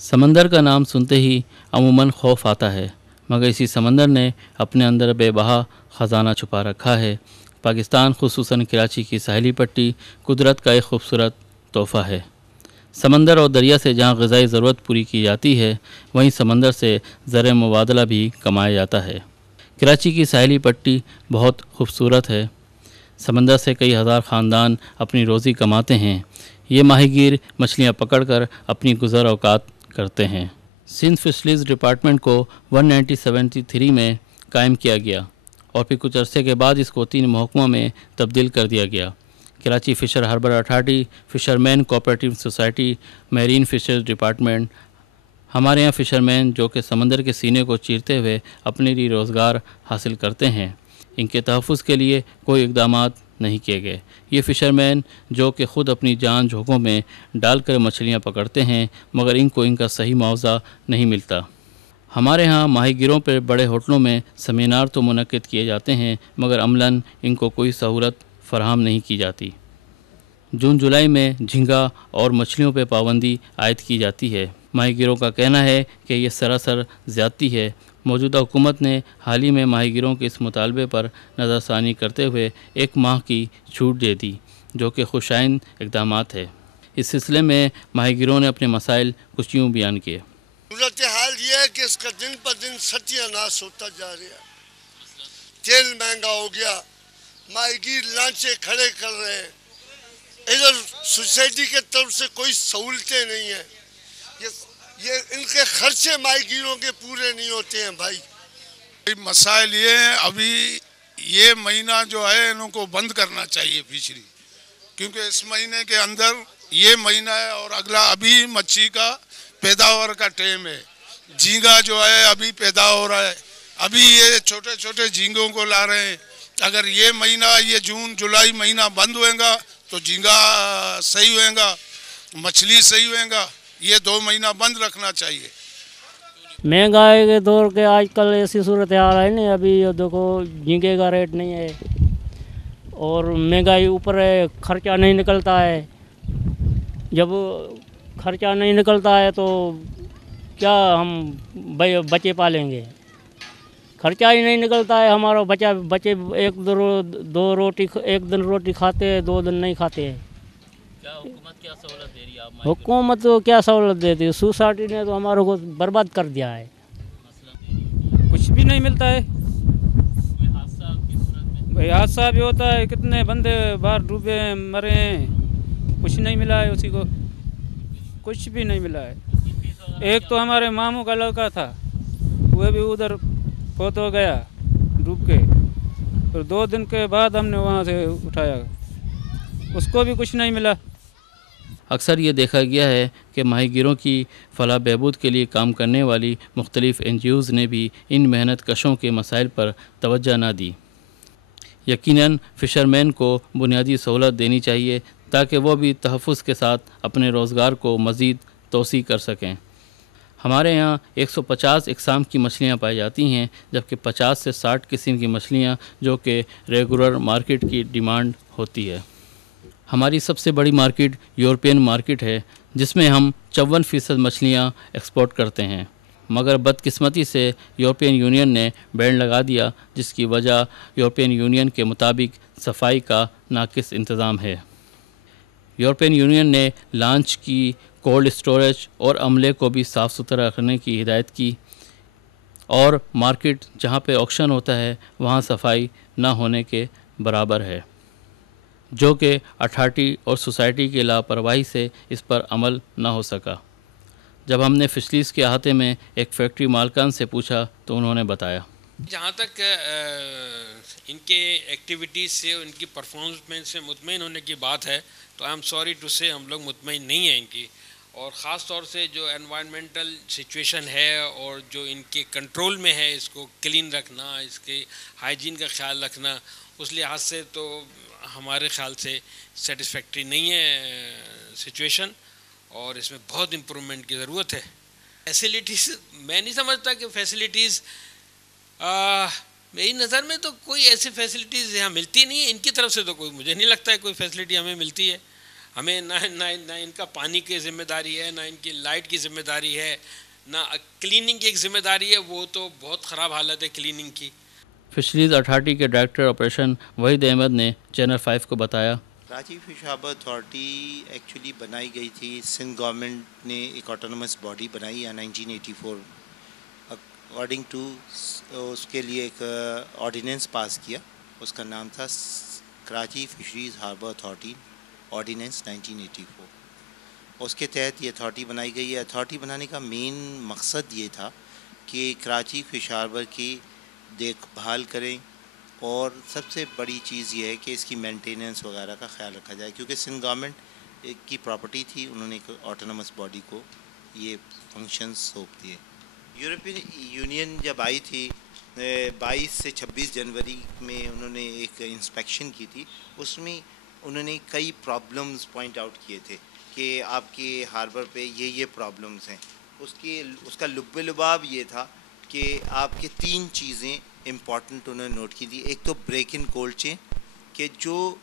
समंदर का नाम सुनते ही अमूमन खौफ आता है, मगर इसी समंदर ने अपने अंदर बेबहा ख़जाना छुपा रखा है। पाकिस्तान खुसूसन कराची की साहिली पट्टी कुदरत का एक खूबसूरत तोहफ़ा है। समंदर और दरिया से जहाँ ग़िज़ाई ज़रूरत पूरी की जाती है, वहीं समंदर से ज़र मुबादला भी कमाया जाता है। कराची की साहिली पट्टी बहुत खूबसूरत है। समंदर से कई हज़ार ख़ानदान अपनी रोज़ी कमाते हैं। ये माहीगीर मछलियाँ पकड़कर अपनी गुज़र औक़ात करते हैं। सिंध फिशरीज़ डिपार्टमेंट को 1973 में कायम किया गया और फिर कुछ अरसे के बाद इसको 3 महकमों में तब्दील कर दिया गया। Karachi fisher harbour authority, fisherman cooperative society, marine fishers department. हमारे यहाँ फ़िशरमैन जो कि समंदर के सीने को चीरते हुए अपने लिए रोज़गार हासिल करते हैं, इनके तहफ़्फ़ुज़ के लिए कोई इक़दामात नहीं किए गए। ये फ़िशरमैन जो कि ख़ुद अपनी जान जोखों में डालकर मछलियाँ पकड़ते हैं, मगर इनको इनका सही मुआवज़ा नहीं मिलता। हमारे यहाँ माहीगीरों पर बड़े होटलों में सेमिनार तो मुनक्किद किए जाते हैं, मगर अमलन इनको कोई सहूलत फ़राहम नहीं की जाती। जून जुलाई में झींगा और मछलियों पर पाबंदी आयद की जाती है। माहीगीरों का कहना है कि ये सरासर ज़्यादती है। मौजूदा हुकूमत ने हाल ही में माहीगीरों के इस मुतालबे पर नज़रसानी करते हुए 1 माह की छूट दे दी, जो कि खुशाइन इक़दामात है। इस सिलसिले में माहीगीरों ने अपने मसाइल कुछ यूँ बयान किए। सूरत हाल ये है कि इसका दिन पर दिन सत्यानाश होता जा रहा है। तेल महंगा हो गया, माहीगीर लांचे खड़े कर रहे हैं, इधर सोसाइटी के तरफ से कोई सहूलतें नहीं है। ये इनके खर्चे माहीगीरों के पूरे नहीं होते हैं भाई। मसाइल ये हैं, अभी ये महीना जो है इनको बंद करना चाहिए फिशरी, क्योंकि इस महीने के अंदर ये महीना है और अगला अभी मच्छी का पैदावार का टाइम है। झींगा जो है अभी पैदा हो रहा है, अभी ये छोटे छोटे झींगों को ला रहे हैं। अगर ये महीना, ये जून जुलाई महीना बंद होएगा तो झींगा सही होएगा, मछली सही होएगा। ये 2 महीना बंद रखना चाहिए। महंगाई के दौर के आजकल ऐसी सूरत हाल है नहीं। अभी ये देखो झींगे का रेट नहीं है और महंगाई ऊपर है, खर्चा नहीं निकलता है। जब खर्चा नहीं निकलता है तो क्या हम बच्चे पालेंगे? खर्चा ही नहीं निकलता है हमारा। बच्चे एक दिन रोटी खाते हैं, 2 दिन नहीं खाते हैं। क्या हुकूमत क्या सहूलत दे रही है? हुकूमत तो क्या सहूलत देती है? सोसाइटी ने तो हमारे को बर्बाद कर दिया है। कुछ भी नहीं मिलता है। कोई हादसा की सूरत में भाई हादसा भी होता है, कितने बंदे बाहर डूबे हैं, मरे हैं, कुछ नहीं मिला है उसी को, कुछ भी नहीं मिला है। एक तो हमारे मामू का लड़का था, वह भी उधर फौत हो गया डूब के। फिर 2 दिन के बाद हमने वहाँ से उठाया, उसको भी कुछ नहीं मिला। अक्सर ये देखा गया है कि माहीगीरों की फलाह बहबूद के लिए काम करने वाली मुख्तलिफ़ NGOs ने भी इन मेहनत कशों के मसाइल पर तवज्जो न दी। यकीनन फ़िशरमैन को बुनियादी सहूलत देनी चाहिए ताकि वो भी तहफ़्फ़ुज़ के साथ अपने रोज़गार को मज़ीद तोसी कर सकें। हमारे यहाँ 150 इक़साम की मछलियाँ पाई जाती हैं, जबकि 50 से 60 किस्म की मछलियाँ जो कि रेगुलर मार्केट की डिमांड होती है। हमारी सबसे बड़ी मार्केट यूरोपियन मार्केट है, जिसमें हम 54% मछलियाँ एक्सपोर्ट करते हैं, मगर बदकिस्मती से यूरोपियन यूनियन ने बैन लगा दिया, जिसकी वजह यूरोपियन यूनियन के मुताबिक सफाई का नाकिस इंतज़ाम है। यूरोपियन यूनियन ने लॉन्च की कोल्ड स्टोरेज और अमले को भी साफ़ सुथरा रखने की हिदायत की, और मार्केट जहाँ पे ऑक्शन होता है वहाँ सफाई ना होने के बराबर है, जो कि अथॉरिटी और सोसाइटी की लापरवाही से इस पर अमल ना हो सका। जब हमने फिशरीज़ के अहाते में एक फैक्ट्री मालकान से पूछा तो उन्होंने बताया, जहाँ तक इनके एक्टिविटीज़ से, इनकी परफॉर्मेंस से मुतमईन होने की बात है, तो आई एम सॉरी टू से हम लोग मुतमईन नहीं हैं इनकी। और ख़ास तौर से जो एनवायरमेंटल सिचुएशन है और जो इनके कंट्रोल में है, इसको क्लीन रखना, इसके हाइजीन का ख्याल रखना, उस लिहाज से तो हमारे ख़्याल से सेटिस्फैक्ट्री नहीं है सिचुएशन, और इसमें बहुत इम्प्रूवमेंट की ज़रूरत है। फैसिलिटीज़ मैं नहीं समझता कि फैसिलिटीज़, मेरी नज़र में तो कोई ऐसी फैसिलिटीज़ यहाँ मिलती नहीं है। इनकी तरफ से तो कोई, मुझे नहीं लगता है कोई फैसिलिटी हमें मिलती है। ہمیں نہ ان کا پانی کی ذمہ داری ہے، نہ ان کی لائٹ کی ذمہ داری ہے، نہ کلیننگ کی ایک ذمہ داری ہے، وہ تو بہت خراب حالت ہے کلیننگ کی۔ فشریز اتھارٹی کے ڈائریکٹر آپریشن وحید احمد نے چینل 5 کو بتایا، Karachi fish harbour authority actually بنائی گئی تھی، سندھ گورنمنٹ نے ایک آٹونومس باڈی بنائی ہے 1984، اکارڈنگ ٹو اس کے لیے ایک آرڈیننس پاس کیا، اس کا نام تھا Karachi fisheries harbour authority ordinance 1984۔ اس کے تحت یہ اتھارٹی بنائی گئی ہے۔ اتھارٹی بنانے کا مین مقصد یہ تھا کہ کراچی فش ہاربر کی دیکھ بھال کریں، اور سب سے بڑی چیز یہ ہے کہ اس کی مینٹیننس وغیرہ کا خیال رکھا جائے، کیونکہ سندھ گورنمنٹ کی پراپرٹی تھی، انہوں نے ایک آٹونومس باڈی کو یہ فنکشنز سونپ دیے۔ یورپین یونین جب آئی تھی 22 سے 26 جنوری میں انہوں نے ایک انسپیکشن کی تھی، اس میں انہوں نے کئی پرابلمز پوائنٹ آؤٹ کیے تھے کہ آپ کے ہاربر پہ یہ پرابلمز ہیں۔ اس کا لب لباب یہ تھا کہ آپ کے 3 چیزیں امپورٹنٹ انہوں نے نوٹ کی تھی۔ ایک تو بریک ان کولڈ چین، کہ جو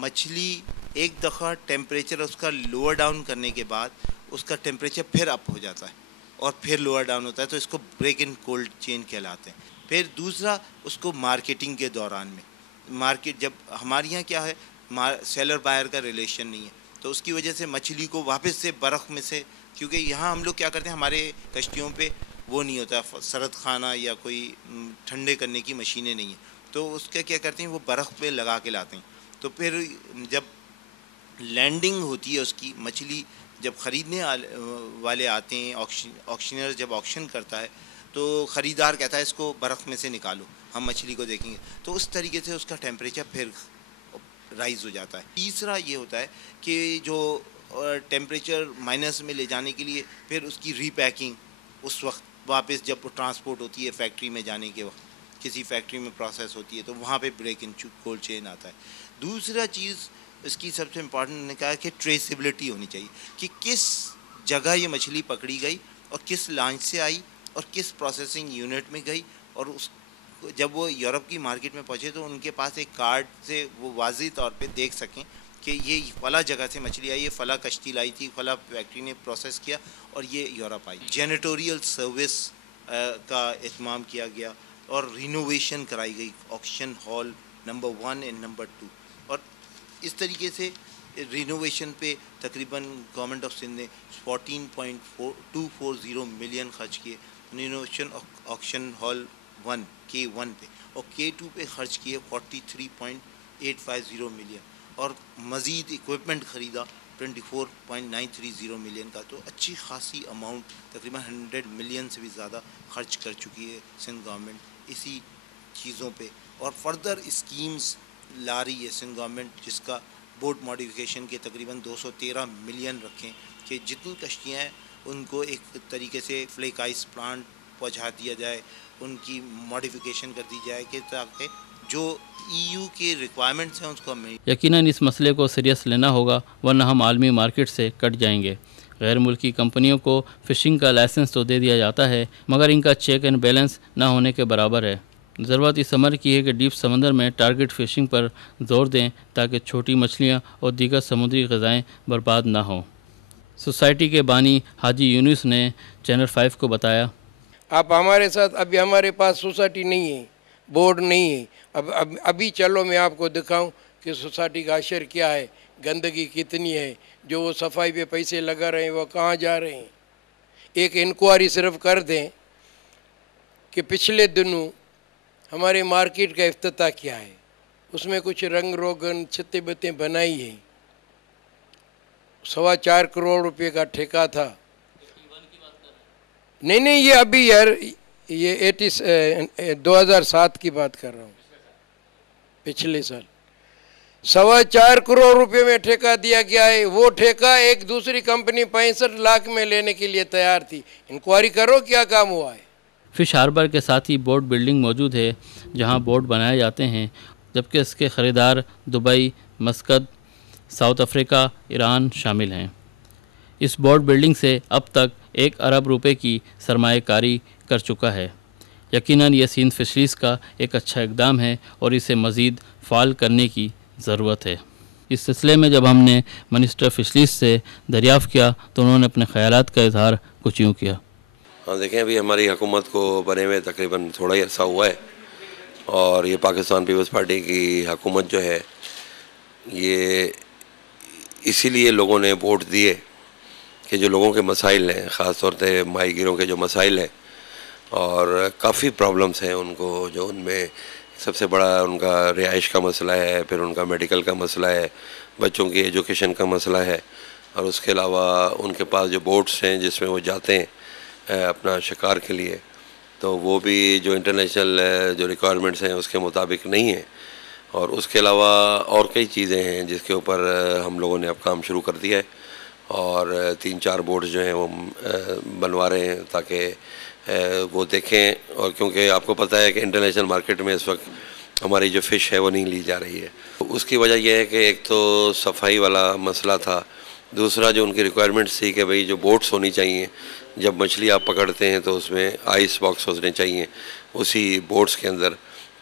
مچھلی ایک دفعہ ٹیمپریچر اس کا لوور ڈاؤن کرنے کے بعد اس کا ٹیمپریچر پھر اپ ہو جاتا ہے اور پھر لوور ڈاؤن ہوتا ہے، تو اس کو بریک ان کولڈ چین کہلاتے ہیں۔ پھر دوسرا اس کو مارکیٹنگ کے دوران میں، مارکیٹ جب ہمارے یہاں کیا ہے، سیلر بائر کا ریلیشن نہیں ہے، تو اس کی وجہ سے مچھلی کو واپس سے برف میں سے، کیونکہ یہاں ہم لوگ کیا کرتے ہیں، ہمارے کشتیوں پہ وہ نہیں ہوتا سرد خانہ یا کوئی ٹھنڈے کرنے کی مشینیں نہیں ہیں، تو اس کا کیا کرتے ہیں، وہ برف پہ لگا کے لاتے ہیں۔ تو پھر جب لینڈنگ ہوتی ہے اس کی، مچھلی جب خریدنے والے آتے ہیں، آکشنر جب آکشن کرتا ہے تو خریدار کہتا ہے اس کو برف میں سے نکالو، ہم مچھلی کو دیکھیں گے، تو اس طریقے سے اس کا ٹیمپریچر پھر رائز ہو جاتا ہے۔ تیسرا یہ ہوتا ہے کہ جو ٹیمپریچر مائنس میں لے جانے کے لیے پھر اس کی ری پیکنگ، اس وقت واپس جب ٹرانسپورٹ ہوتی ہے فیکٹری میں جانے کے وقت، کسی فیکٹری میں پروسیس ہوتی ہے، تو وہاں پہ بریک ان کولڈ چین آتا ہے۔ دوسرا چیز اس کی سب سے امپورٹنٹ نے کہا کہ ٹریسیبلٹی ہونی چاہیے، کہ کس جگہ یہ مچھلی پکڑی گئی اور کس لانچ سے آئی اور کس پروسیسنگ یونٹ میں گئی، اور اس جب وہ یورپ کی مارکیٹ میں پہنچے تو ان کے پاس ایک کارڈ سے وہ واضح طور پہ دیکھ سکیں کہ یہ فلاں جگہ سے مچھلی آئی، یہ فلاں کشتی لائی تھی، فلاں فیکٹری نے پروسیس کیا اور یہ یورپ آئی۔ جینیٹوریل سروس کا اہتمام کیا گیا اور رینوویشن کرائی گئی auction hall number 1 and number 2، اور اس طریقے سے رینوویشن پہ تقریباً گورنمنٹ آف سندھ نے 14.240 ملین خرچ کیے رینوویشن آکشن ہال 1 K1 پہ، اور K2 پہ خرچ کیے 43.850 ملین، اور مزید اکوپمنٹ خریدا 24.930 ملین کا، تو اچھی خاصی اماؤنٹ تقریباً 100 ملین سے بھی زیادہ خرچ کر چکی ہے سندھ گورنمنٹ اسی چیزوں پہ، اور فردر اسکیمز لا رہی ہے سندھ گورنمنٹ، جس کا بوٹ ماڈیفیکیشن کے تقریباً 213 ملین رکھیں کہ جتنی کشتیاں ہیں ان کو ایک طریقے سے فلیک آئس پلانٹ پہنچا دیا جائے، ان کی ماڈیفیکیشن کر دی جائے کہ تاکہ جو EU کے ریکوائرمنٹس ہیں اس کو ہمیں یقیناً اس مسئلے کو سیریس لینا ہوگا، ورنہ ہم عالمی مارکیٹ سے کٹ جائیں گے۔ غیر ملکی کمپنیوں کو فشنگ کا لائسنس تو دے دیا جاتا ہے، مگر ان کا چیک اینڈ بیلنس نہ ہونے کے برابر ہے۔ ضرورت اس عمل کی ہے کہ ڈیپ سمندر میں ٹارگٹ فشنگ پر زور دیں تاکہ چھوٹی مچھلیاں اور دیگر سمندری غذائیں برباد نہ ہوں۔ سوسائٹی کے بانی حاجی یونس نے چینل 5 کو بتایا، آپ ہمارے ساتھ، ابھی ہمارے پاس سوسائٹی نہیں ہے، بورڈ نہیں ہے، ابھی چلو میں آپ کو دکھاؤں کہ سوسائٹی کا اشر کیا ہے، گندگی کتنی ہے، جو وہ صفائی پہ پیسے لگا رہے ہیں وہ کہاں جا رہے ہیں۔ ایک انکوائری صرف کر دیں کہ پچھلے دنوں ہمارے مارکیٹ کا افتتاح کیا ہے، اس میں کچھ رنگ روگن چھتے بتیں بنائی ہیں، 4.25 کروڑ روپے کا ٹھیکہ تھا۔ نہیں یہ ابھی یار یہ 2007 کی بات کر رہا ہوں، پچھلے سال 4.25 کروڑ روپے میں ٹھیکہ دیا گیا ہے۔ وہ ٹھیکہ ایک دوسری کمپنی 65 لاکھ میں لینے کے لیے تیار تھی۔ انکوائری کرو کیا کام ہوا ہے۔ فش ہاربر کے ساتھ ہی بوٹ بلڈنگ موجود ہے جہاں بوٹ بنائے جاتے ہیں، جبکہ اس کے خریدار Dubai, Muscat, South Africa, Iran شامل ہیں۔ اس بوٹ بلڈنگ سے اب تک 1 ارب روپے کی سرمایہ کاری کر چکا ہے۔ یقیناً یہ سندھ فشریز کا ایک اچھا اقدام ہے اور اسے مزید فعال کرنے کی ضرورت ہے۔ इस सिलसिले में जब हमने मिनिस्टर फिशरीज से दरियाफ़्त किया तो उन्होंने अपने ख्यालात का इजहार कुछ यूँ किया। हाँ देखें, अभी हमारी हुकूमत को बने हुए तकरीबन थोड़ा ही अरसा हुआ है और ये पाकिस्तान पीपल्स पार्टी की हुकूमत जो है ये इसीलिए लोगों ने वोट दिए कि जो लोगों के मसाइल हैं, ख़ास तौर पे माहीगीरों के जो मसाइल हैं और काफ़ी प्रॉब्लम्स हैं उनको, जो उनमें सबसे बड़ा उनका रिहाइश का मसला है, फिर उनका मेडिकल का मसला है, बच्चों की एजुकेशन का मसला है और उसके अलावा उनके पास जो बोट्स हैं जिसमें वो जाते हैं अपना शिकार के लिए, तो वो भी जो इंटरनेशनल जो रिक्वायरमेंट्स हैं उसके मुताबिक नहीं है। और उसके अलावा और कई चीज़ें हैं जिसके ऊपर हम लोगों ने अब काम शुरू कर दिया है और 3-4 बोट्स जो हैं वो बनवा रहे हैं ताकि वो देखें। और क्योंकि आपको पता है कि इंटरनेशनल मार्केट में इस वक्त हमारी जो फ़िश है वो नहीं ली जा रही है, उसकी वजह यह है कि एक तो सफाई वाला मसला था, दूसरा जो उनकी रिक्वायरमेंट्स थी कि भाई जो बोट्स होनी चाहिए, जब मछली आप पकड़ते हैं तो उसमें आइस बॉक्स होने चाहिए उसी बोट्स के अंदर,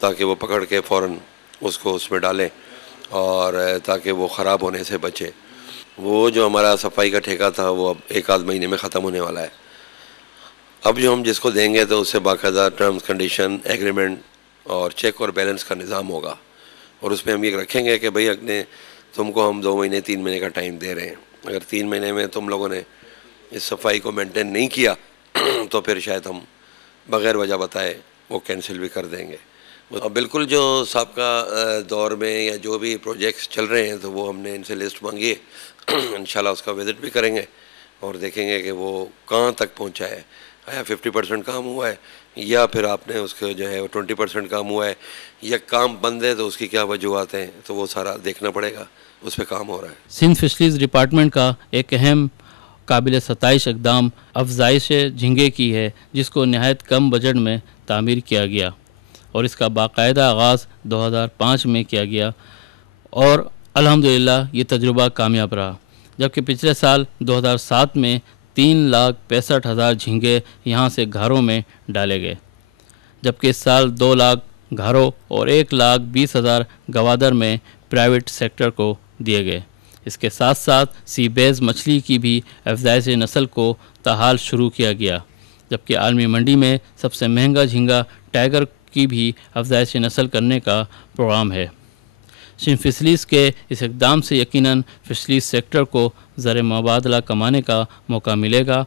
ताकि वो पकड़ के फ़ौरन उसको उसमें डालें और ताकि वो ख़राब होने से बचे। वो जो हमारा सफाई का ठेका था वो अब 1-8 महीने में ख़त्म होने वाला है। अब जो हम जिसको देंगे तो उससे बाकायदा टर्म्स कंडीशन एग्रीमेंट और चेक और बैलेंस का निज़ाम होगा और उसमें हम ये रखेंगे कि भाई अगले तुमको हम 2 महीने 3 महीने का टाइम दे रहे हैं, अगर 3 महीने में तुम लोगों ने इस सफाई को मेंटेन नहीं किया तो फिर शायद हम बग़ैर वजह बताए वो कैंसिल भी कर देंगे। और बिल्कुल जो सबका दौर में या जो भी प्रोजेक्ट्स चल रहे हैं तो वो हमने इनसे लिस्ट मांगी है इंशाल्लाह उसका विज़िट भी करेंगे और देखेंगे कि वो कहाँ तक पहुँचा है, आया 50% काम हुआ है या फिर आपने उसके जो है वो 20% काम हुआ है या काम बंद है तो उसकी क्या वजूहत हैं, तो वो सारा देखना पड़ेगा, उस पर काम हो रहा है। सिंध फिशरीज़ डिपार्टमेंट का एक अहम काबिल सताइश इक़दाम अफजाइश झींगे की है जिसको नहायत कम बजट में तामीर किया गया और इसका बाकायदा आगाज़ 2005 में किया गया और अल्हम्दुलिल्लाह ये तजुर्बा कामयाब रहा। जबकि पिछले साल 2007 में 3,65,000 झींगे यहाँ से घरों में डाले गए, जबकि इस साल 2 लाख घरों और 1,20,000 गवादर में प्राइवेट सेक्टर को दिए गए। इसके साथ साथ सी बेज मछली की भी अफजाइश नस्ल को ताहाल शुरू किया गया, जबकि आलमी मंडी में सबसे महंगा झींगा टाइगर की भी अफजाइश नस्ल करने का प्रोग्राम है। सिंध फिशरीज़ के इस इक़दाम से यकीनन फिशरीज़ सेक्टर को ज़र मुबादला कमाने का मौका मिलेगा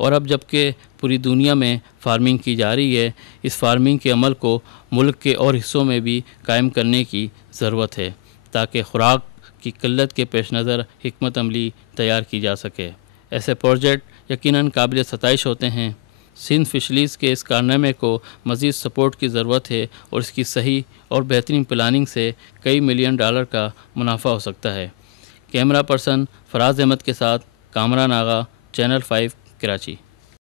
और अब जबकि पूरी दुनिया में फार्मिंग की जा रही है, इस फार्मिंग के अमल को मुल्क के और हिस्सों में भी कायम करने की ज़रूरत है ताकि खुराक की किल्लत के पेश नज़र हिकमत अमली तैयार की जा सके। ऐसे प्रोजेक्ट यकीनन काबिल सताइश होते हैं। सिंध फिशरीज़ के इस कारनामे को मज़ीद सपोर्ट की ज़रूरत है और इसकी सही और बेहतरीन प्लानिंग से कई $मिलियन का मुनाफा हो सकता है। कैमरा पर्सन फराज अहमद के साथ कामरान आगा, चैनल 5 कराची।